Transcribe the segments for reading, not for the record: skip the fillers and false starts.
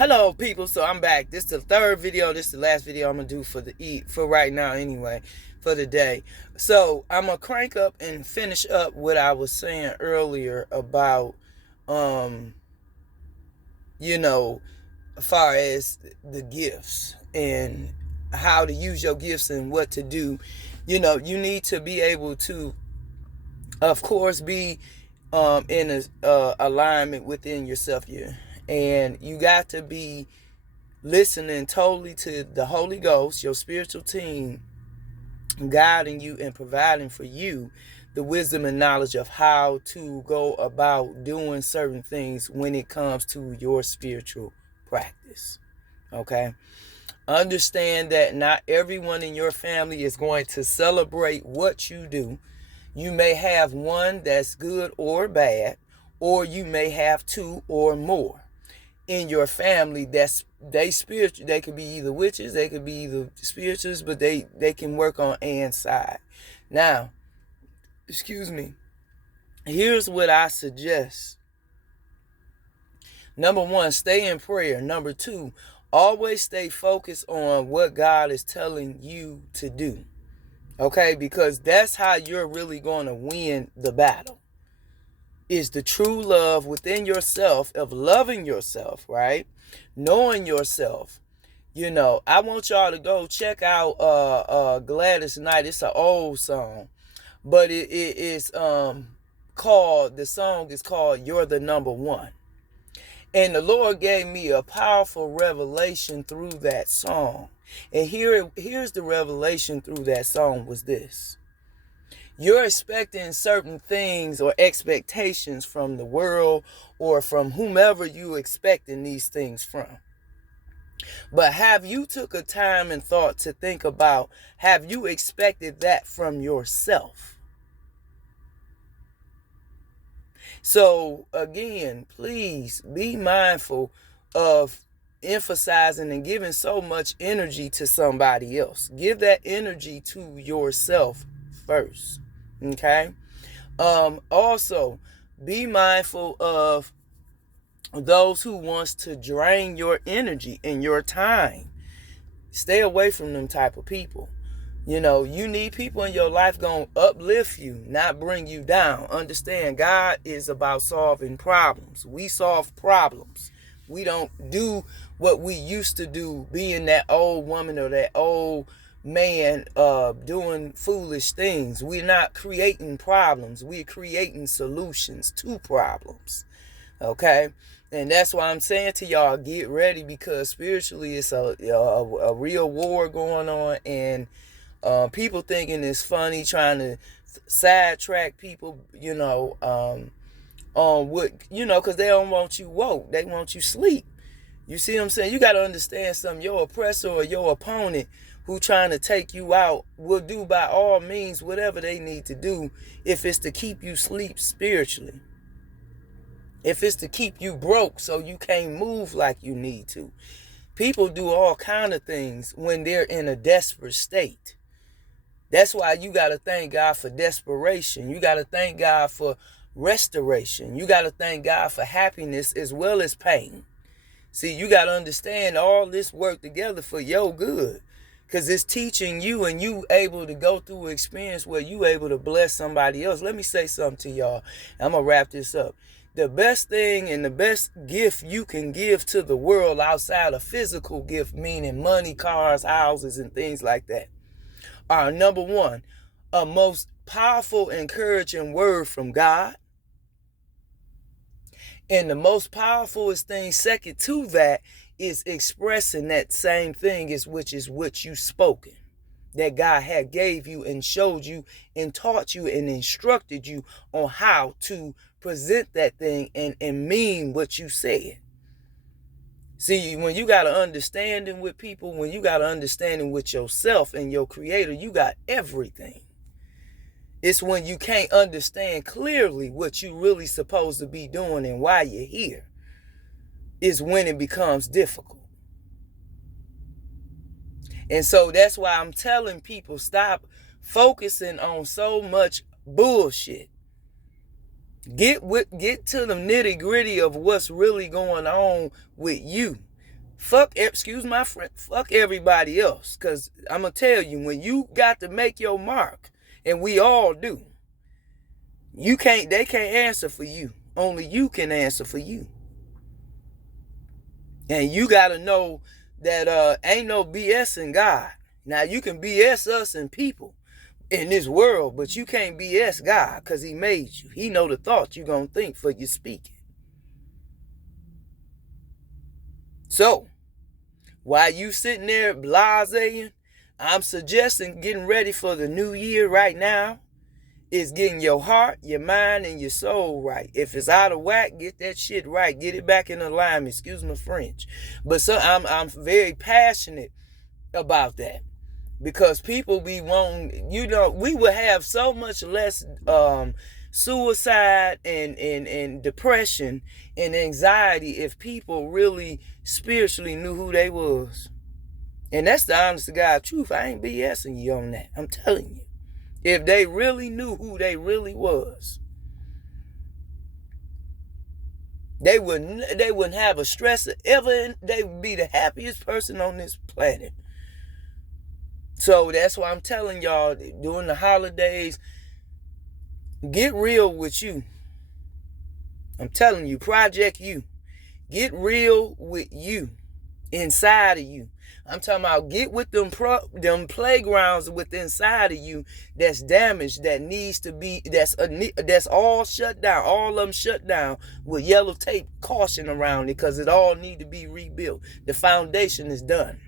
Hello, people. So I'm back. This is the third video. This is the last video I'm gonna do for right now, anyway, for the day. So I'm gonna crank up and finish up what I was saying earlier about, um, you know, as far as the gifts and how to use your gifts and what to do. You need to be able to, of course, be in a alignment within yourself. And you got to be listening totally to the Holy Ghost, your spiritual team, guiding you and providing for you the wisdom and knowledge of how to go about doing certain things when it comes to your spiritual practice. Okay? Understand that not everyone in your family is going to celebrate what you do. You may have one that's good or bad, or you may have two or more in your family that's they spiritual. They could be either witches, they could be either spirituals, but they can work on Ann's side. Now, excuse me, here's what I suggest. Number one, stay in prayer. Number two, always stay focused on what God is telling you to do. Okay, because that's how you're really going to win the battle. Is the true love within yourself, of loving yourself, right? Knowing yourself. I want y'all to go check out Gladys Knight. It's an old song, but it is called, the song is called You're the Number One. And the Lord gave me a powerful revelation through that song. And here's the revelation through that song was this. You're expecting certain things or expectations from the world or from whomever you expecting these things from. But have you took a time and thought to think about, have you expected that from yourself? So again, please be mindful of emphasizing and giving so much energy to somebody else. Give that energy to yourself first. Okay. Also, be mindful of those who wants to drain your energy and your time. Stay away from them type of people. You need people in your life going to uplift you, not bring you down. Understand, God is about solving problems. We solve problems. We don't do what we used to do, being that old woman or that old man doing foolish things. We're not creating problems. We're creating solutions to problems. Okay? And that's why I'm saying to y'all, get ready, because spiritually it's a real war going on, and people thinking it's funny, trying to sidetrack people, on what, because they don't want you woke. They want you sleep. You see what I'm saying? You got to understand something. Your oppressor or your opponent who trying to take you out will do by all means whatever they need to do if it's to keep you sleep spiritually. If it's to keep you broke so you can't move like you need to. People do all kind of things when they're in a desperate state. That's why you got to thank God for desperation. You got to thank God for restoration. You got to thank God for happiness as well as pain. See, you got to understand all this work together for your good. Because it's teaching you, and you able to go through an experience where you able to bless somebody else. Let me say something to y'all. I'm going to wrap this up. The best thing and the best gift you can give to the world outside of physical gift, meaning money, cars, houses, and things like that, are number one, a most powerful, encouraging word from God. And the most powerful thing second to that is expressing that same thing, which is what you spoken, that God had gave you and showed you and taught you and instructed you on how to present that thing and mean what you said. See, when you got an understanding with people, when you got an understanding with yourself and your creator, you got everything. It's when you can't understand clearly what you really supposed to be doing and why you're here, is when it becomes difficult. And so that's why I'm telling people, stop focusing on so much bullshit. Get to the nitty gritty of what's really going on with you. Excuse my friend, fuck everybody else. Because I'm going to tell you, when you got to make your mark, and we all do, they can't answer for you. Only you can answer for you. And you got to know that ain't no BS in God. Now, you can BS us and people in this world, but you can't BS God because he made you. He know the thoughts you're going to think for you speaking. So, while you sitting there blasé, I'm suggesting getting ready for the new year right now is getting your heart, your mind, and your soul right. If it's out of whack, get that shit right. Get it back in alignment. Excuse my French. But so I'm very passionate about that. Because people be wanting, we would have so much less suicide and depression and anxiety if people really spiritually knew who they was. And that's the honest to God truth. I ain't BSing you on that. I'm telling you. If they really knew who they really was, they wouldn't have a stress ever. They would be the happiest person on this planet. So that's why I'm telling y'all, during the holidays, get real with you. I'm telling you, Project You. Get real with you, inside of you. I'm talking about get with them playgrounds with inside of you that's damaged, that needs to be, that's all shut down, all of them shut down with yellow tape caution around it because it all need to be rebuilt. The foundation is done.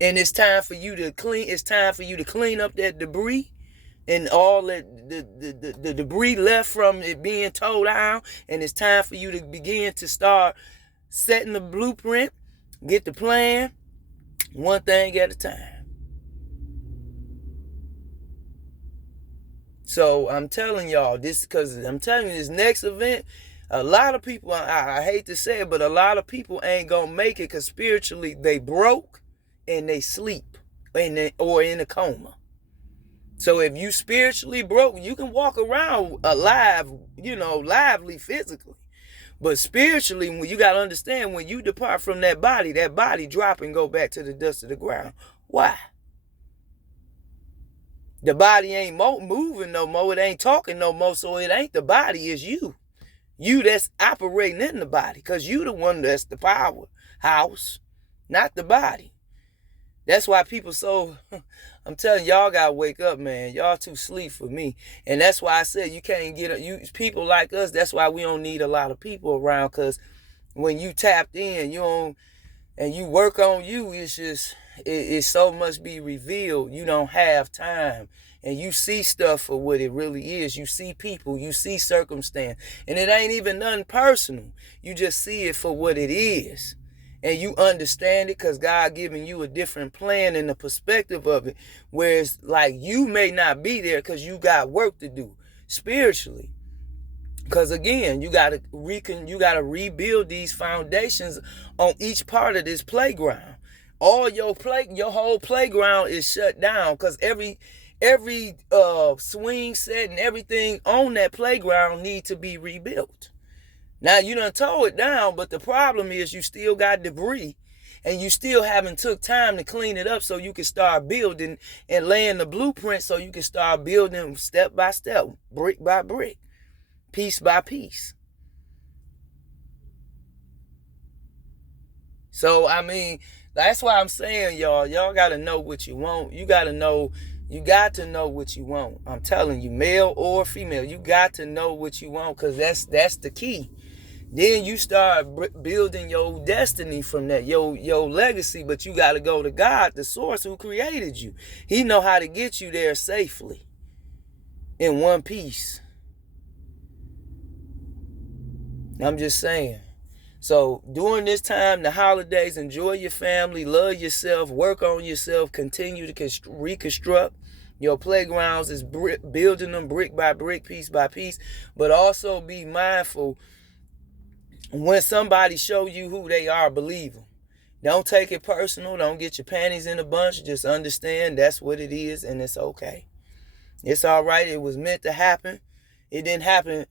And it's time for you to clean up that debris and all that the debris left from it being towed down. And it's time for you to begin to start setting the blueprint, get the plan, one thing at a time. So I'm telling y'all this because I'm telling you this next event, a lot of people, I hate to say it, but a lot of people ain't gonna make it because spiritually they broke and they sleep or in a coma. So if you spiritually broke, you can walk around alive, lively physically. But spiritually, when you got to understand, when you depart from that body drop and go back to the dust of the ground. Why? The body ain't moving no more. It ain't talking no more. So it ain't the body, it's you. You that's operating in the body because you the one that's the powerhouse, not the body. That's why people I'm telling y'all gotta wake up, man. Y'all too sleep for me. And that's why I said you can't people like us, that's why we don't need a lot of people around, because when you tapped in, and you work on you, it's just, it so much be revealed. You don't have time. And you see stuff for what it really is. You see people, you see circumstance. And it ain't even nothing personal. You just see it for what it is. And you understand it because God giving you a different plan and the perspective of it. Whereas like you may not be there because you got work to do spiritually. Because again, you gotta rebuild these foundations on each part of this playground. All your whole playground is shut down because every swing set and everything on that playground need to be rebuilt. Now, you done tore it down, but the problem is you still got debris and you still haven't took time to clean it up so you can start building and laying the blueprint so you can start building step by step, brick by brick, piece by piece. So, I mean, that's why I'm saying, y'all got to know what you want. You got to know what you want. I'm telling you, male or female, you got to know what you want because that's the key. Then you start building your destiny from that, your legacy. But you got to go to God, the source who created you. He know how to get you there safely in one piece. I'm just saying. So during this time, the holidays, enjoy your family, love yourself, work on yourself, continue to reconstruct your playgrounds, is building them brick by brick, piece by piece. But also be mindful when somebody show you who they are, believe them. Don't take it personal. Don't get your panties in a bunch. Just understand that's what it is and it's okay. It's all right. It was meant to happen. It didn't happen,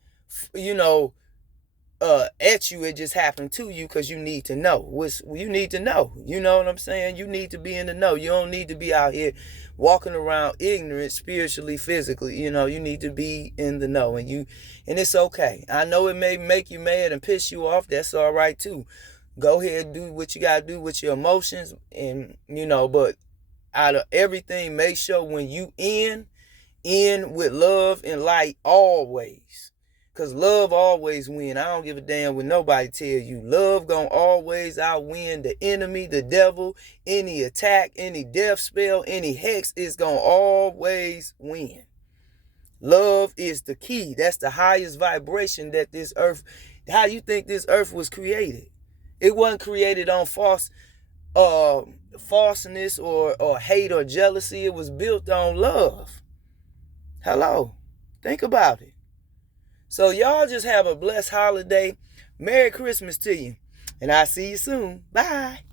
at you. It just happened to you because you need to know. You need to know. You know what I'm saying? You need to be in the know. You don't need to be out here walking around ignorant spiritually, physically. You know, you need to be in the know. And it's okay. I know it may make you mad and piss you off. That's all right too. Go ahead and do what you gotta do with your emotions, and but out of everything, make sure when you in with love and light always. Because love always win. I don't give a damn what nobody tell you. Love gonna always outwin the enemy, the devil, any attack, any death spell, any hex is gonna always win. Love is the key. That's the highest vibration that this earth. How you think this earth was created? It wasn't created on falseness or hate or jealousy. It was built on love. Hello. Think about it. So y'all just have a blessed holiday. Merry Christmas to you. And I'll see you soon. Bye.